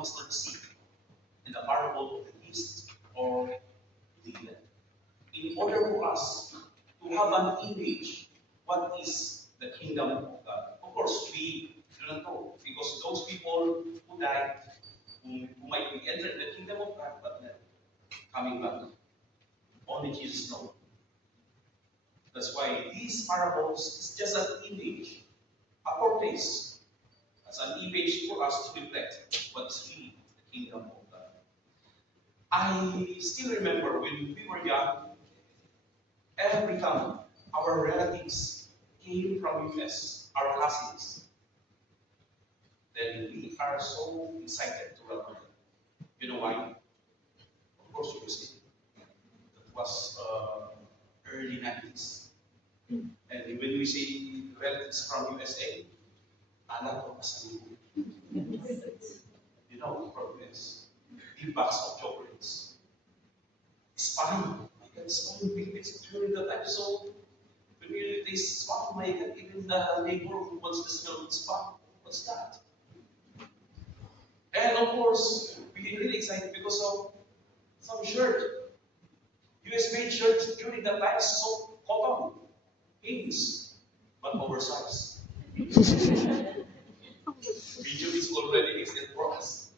mustard seed and the parable of the yeast or the leaven. In order for us to have an image, what is the kingdom of God? Of course, we do not know because those people who died, who might be entered the kingdom of God, but never coming back, only Jesus knows. That's why these parables is just an image, a foretaste, as an image for us to reflect what is really the kingdom of God. I still remember when we were young, every time our relatives came from US, our cousins, then we are so excited to welcome them. You know why? Of course, you see, that was early 90s. And when we see relatives from USA, anak ko pasalubong. You know, from US, big box of chocolates. Spam. My God, spam big things during that time. So when you taste spam, my God, even the neighbor who wants to smell spam, what's that? And of course, we really excited because of some shirt. US made shirts during that time, so cotton, Hanes, but oversized. Video is already extended for us.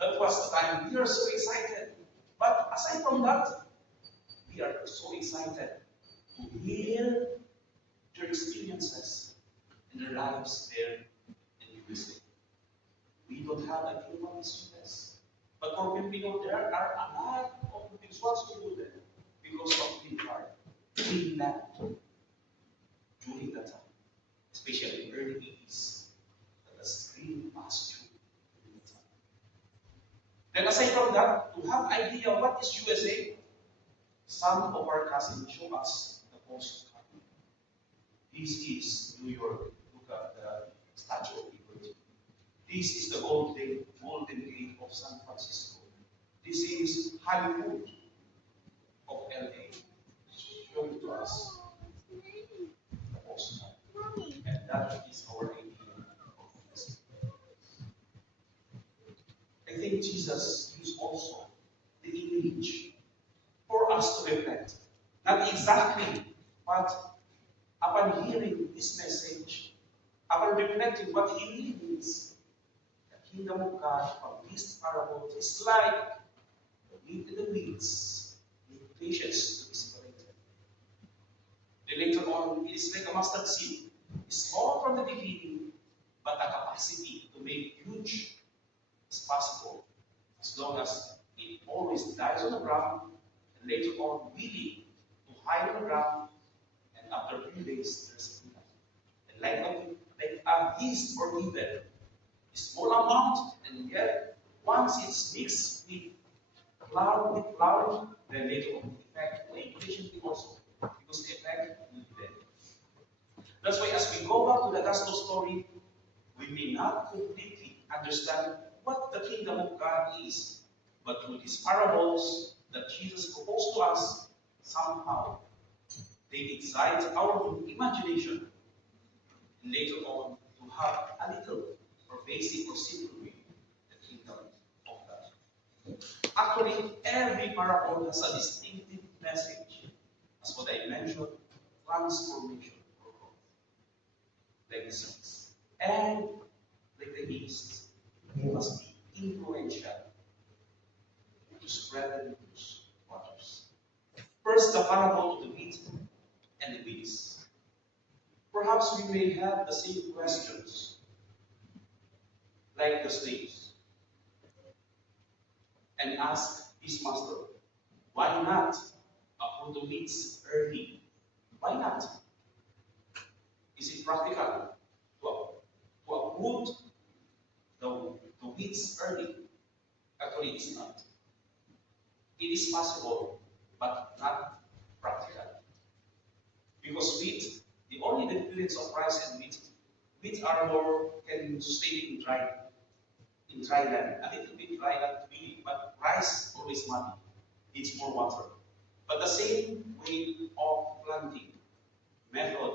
That was the time we are so excited. But aside from that, we are so excited to hear their experiences and their lives there in USA. We don't have a human students. But for Filipino, there are a lot of things what's to do there because of the card. We left during that time, especially in the early 80s, that the screen passed through during that time. Then aside from that, to have idea what is USA, some of our cousins show us the postcard. This is New York. Look at the Statue of Liberty. This is the Golden Gate of San Francisco. This is Hollywood of LA. Showing to us the postcard. And that is our idea of this. I think Jesus used also the image for us to reflect. Not exactly, but upon hearing this message, upon reflecting what he really means, the kingdom of God from this parable is like the wheat in the weeds, with patience to be separated. Then later on, it is like a mustard seed. It's small from the beginning, but the capacity to make huge is possible as long as it always dies on the ground and later on willing to hide on the ground, and after a few days there's enough. And like a yeast or leaven, a small amount, and yet once it's mixed with flour, then later on the effect will efficiently also, because the effect will be there. That's why as we go back to the gospel story, we may not completely understand what the kingdom of God is, but through these parables that Jesus proposed to us, somehow they excite our imagination, and later on to have a little or basic or simple way the kingdom of God. Actually, every parable has a distinctive message, as what I mentioned, transformation or growth, like the seeds. And like the yeast, it must be influential to spread the news to others. First, the parable of the wheat and the weeds. Perhaps we may have the same questions like the slaves and ask his master, why not uproot the weeds early? Why not? Is it practical to uproot the weeds early? Actually, it's not. It is possible, but not practical. Because wheat, the only difference of rice and wheat are more can sustain in dry land. A little bit dry, not really, but rice always muddy. It's more water. But the same way of planting method,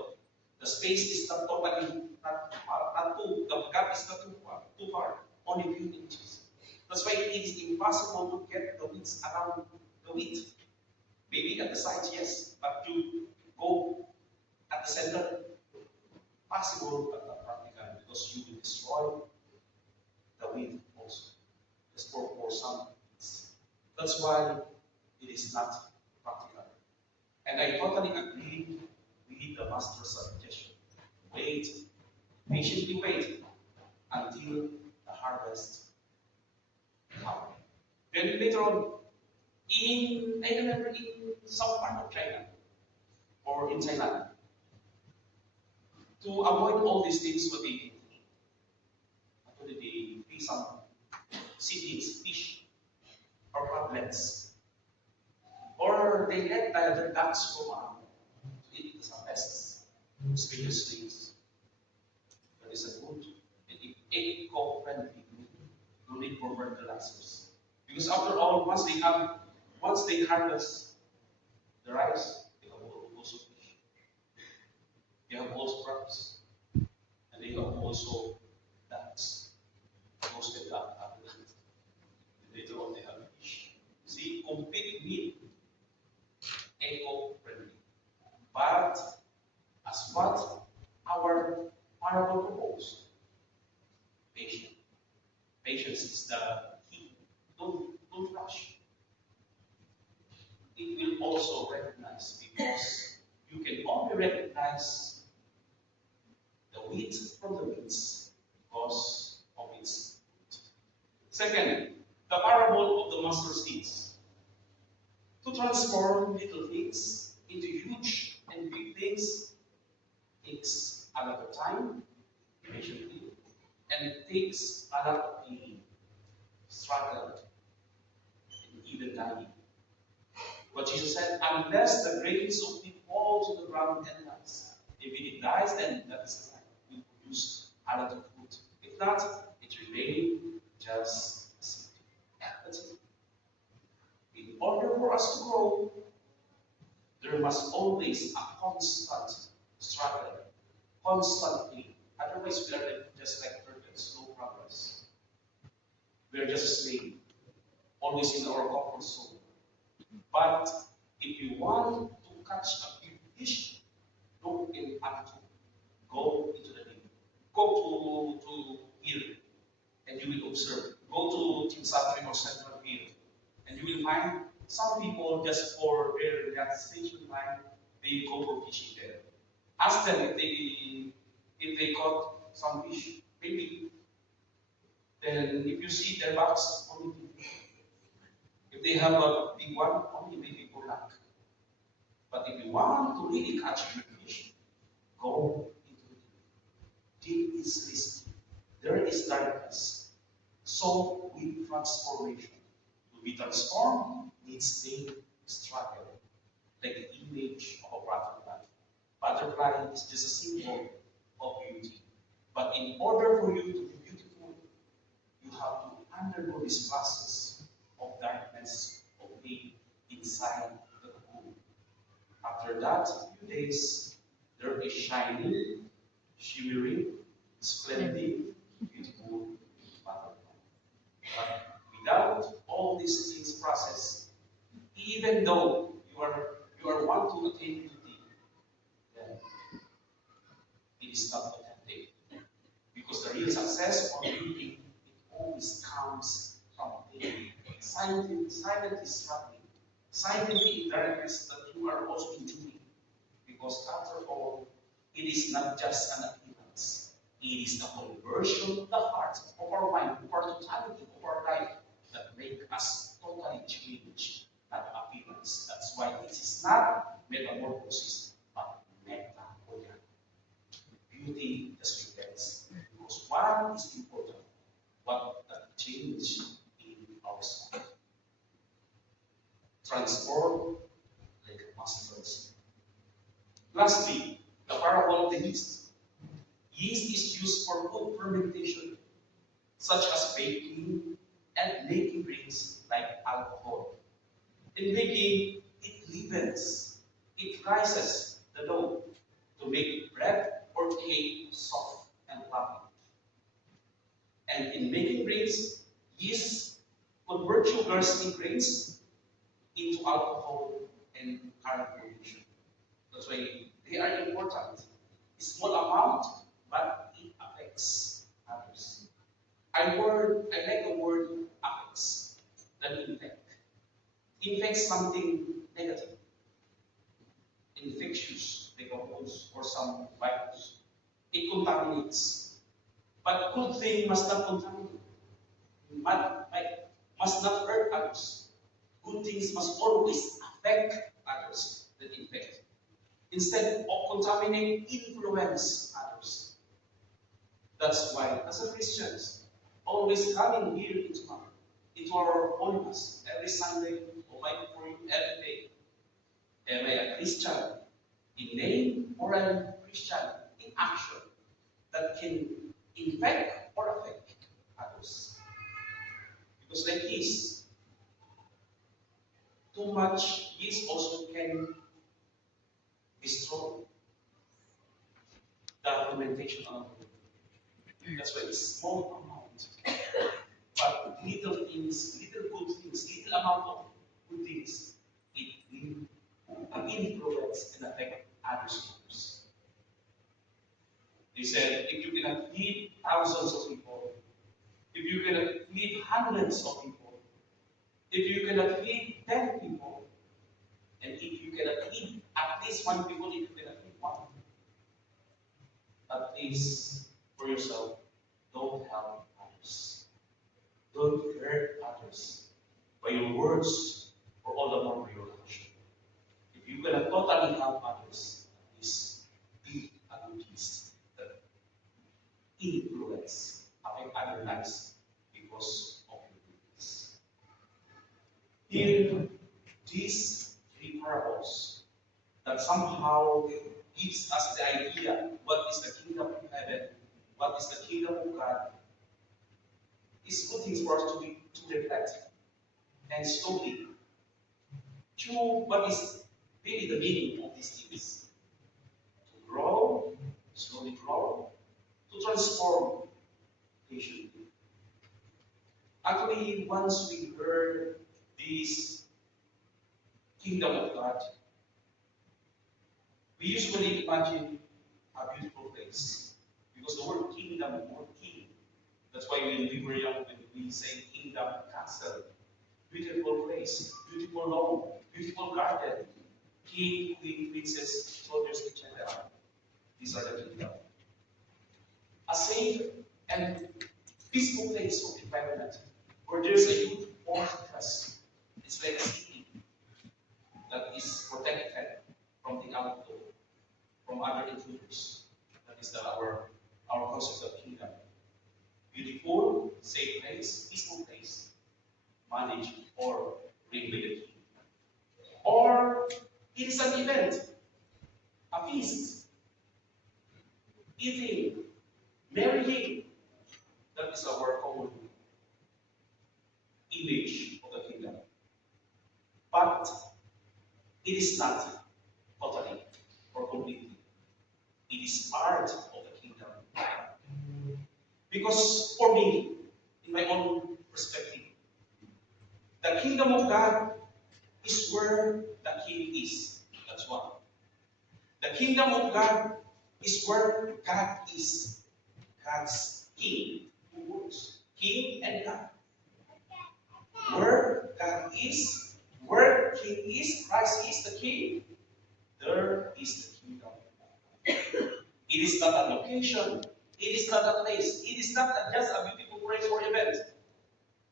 the space is not totally not too, the gap is not too far. only few inches. That's why it is impossible to get the weeds around the wheat. Maybe at the sides, yes, but to go at the center, possible but not practical because you will destroy the wheat also. Just for some weeds. That's why it is not practical. And I totally agree with the master's suggestion. Wait, patiently wait until the harvest comes. Then later on, I remember in some part of China or in Thailand, to avoid all these things, what did they free some seedlings, fish, or crablettes, or they let the ducks go on to eat some pests, spiders, things. That is a good and eco-friendly. No need for fertilizers. Because after all, once they harvest the rice, they have also fish. They have also crops, and they have also ducks. Roasted duck after that. Later on, they have fish. See, complete meat, eco-friendly. But as what our parable proposed, patience. Patience is the key. Don't rush. It will also recognize because you can only recognize the wheat from the weeds because of its fruit. Second, the parable of the mustard seeds. To transform little things into huge and big things takes a lot of time, patiently, and it takes a lot of pain, struggle, and even dying. But Jesus said, unless the grains of wheat fall to the ground and dies, if it dies, then that is the time. It will produce a lot of fruit. If not, it remains just a seed. That's it. In order for us to grow, there must always a constant struggle, constantly. Otherwise, we are just like turtles, no progress. We are just a slave, always in our comfort zone. But if you want to catch a big fish, look in Act 2. Go into the deep. Go to here, and you will observe. Go to Tinsatri or Central Field, and you will find some people just for their relaxation time, they go for fishing there. Ask them if they caught some fish. Maybe. Then if you see their box, only two. If they have a big one, only maybe for luck. But if you want to really catch a big fish, go into the deep. Deep is risky. There is darkness. So with transformation. To be transformed needs a struggle. Like the image of a butterfly. Butterfly is just a symbol of beauty. But in order for you to be beautiful, you have to undergo this process of darkness, of pain inside the cocoon. After that, few days, there is shining, shimmering, splendid, beautiful butterfly. But without all these things processed, even though you are want to attain beauty, then it is not authentic. Because the real success or beauty, it always comes from pain. Silently struggling, silently in darkness that you are also enjoying. Because after all, it is not just an appearance. It is the conversion of the heart, of our mind, of our totality, of our life that make us totally change that appearance. That's why it is not metamorphosis, but metakoya. Beauty just reflects. Because one is important, what that change in ourselves. Transform like a mustard seed. Lastly, the parable of the yeast. Yeast is used for food fermentation, such as baking and making drinks like alcohol. In baking, it leavens, it rises the dough to make bread or cake soft and fluffy. And in making drinks, yeast convert sugars in drinks into alcohol and carbonation. That's why they are important. A small amount, but it affects others. I like the word affects than infect. Infects something negative, infectious, like a wounds or some virus. It contaminates. But good thing must not contaminate. Must not hurt others. Good things must always affect others than infect. Instead of contaminate, influence others. That's why, as a Christians, always coming here into our holy mass every Sunday, or Bible for you every day. Am I a Christian in name or a Christian in action that can infect or affect others? Because like this, too much yeast also can destroy the fermentation of the food. That's why it's small amount. But little things, little good things, little amount of good things, it will influence and affect others. They said, if you cannot feed thousands of people, if you cannot feed hundreds of people, if you cannot feed 10 people, and if you cannot feed at least one people, if you cannot feed one, at least for yourself, don't help others. Don't hurt others by your words or all the more by your action. If you cannot totally help others, at least be a good yeast that influence affect other lives because of your goodness. In these three parables, that somehow gives us the idea what is the kingdom of heaven, what is the kingdom of God. It's good things for us to reflect and slowly to what is really the meaning of these things. To grow, slowly grow, to transform patiently. Actually, once we heard this kingdom of God, we usually imagine a beautiful place. Because the word kingdom, the word king, that's why when we were young, when we say kingdom, castle, beautiful place, beautiful lawn, beautiful garden, king, queen, princess, soldiers, etc. These are the kingdom. A safe and peaceful place of environment where there's a youth fortress. It's like a city that is protected from the outdoor, from other intruders. That is our concept of kingdom. Beautiful, safe place, peaceful place, managed or regulated. Or it is an event, a feast, eating, marrying. That is our common image of the kingdom. But it is not totally or completely. It is part of the kingdom. Because for me, in my own perspective, the kingdom of God is where the king is. That's one. The kingdom of God is where God is. God's king. Two words. King and God. Where God is, where King is, Christ is the king, there is the kingdom. It is not a location. It is not a place. It is not just a beautiful place or event.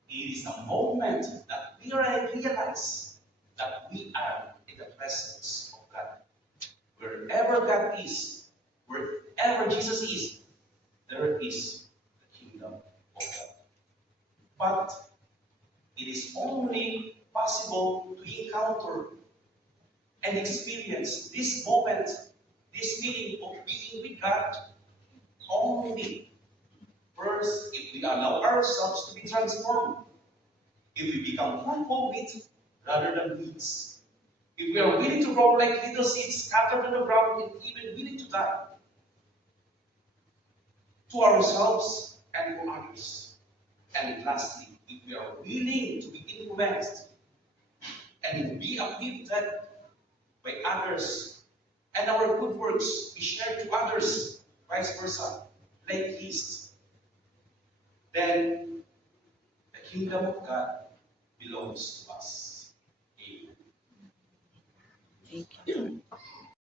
It is a moment that we realize that we are in the presence of God. Wherever God is, wherever Jesus is, there is the kingdom of God. But it is only possible to encounter and experience this moment, this feeling of being with God, only first if we allow ourselves to be transformed, if we become fruitful with rather than weeds, if we are willing to grow like little seeds scattered on the ground and even willing to die to ourselves and for others. And lastly, if we are willing to be influenced and be uplifted by others, and our good works be shared to others, vice versa, like His, then the kingdom of God belongs to us. Amen. Thank you.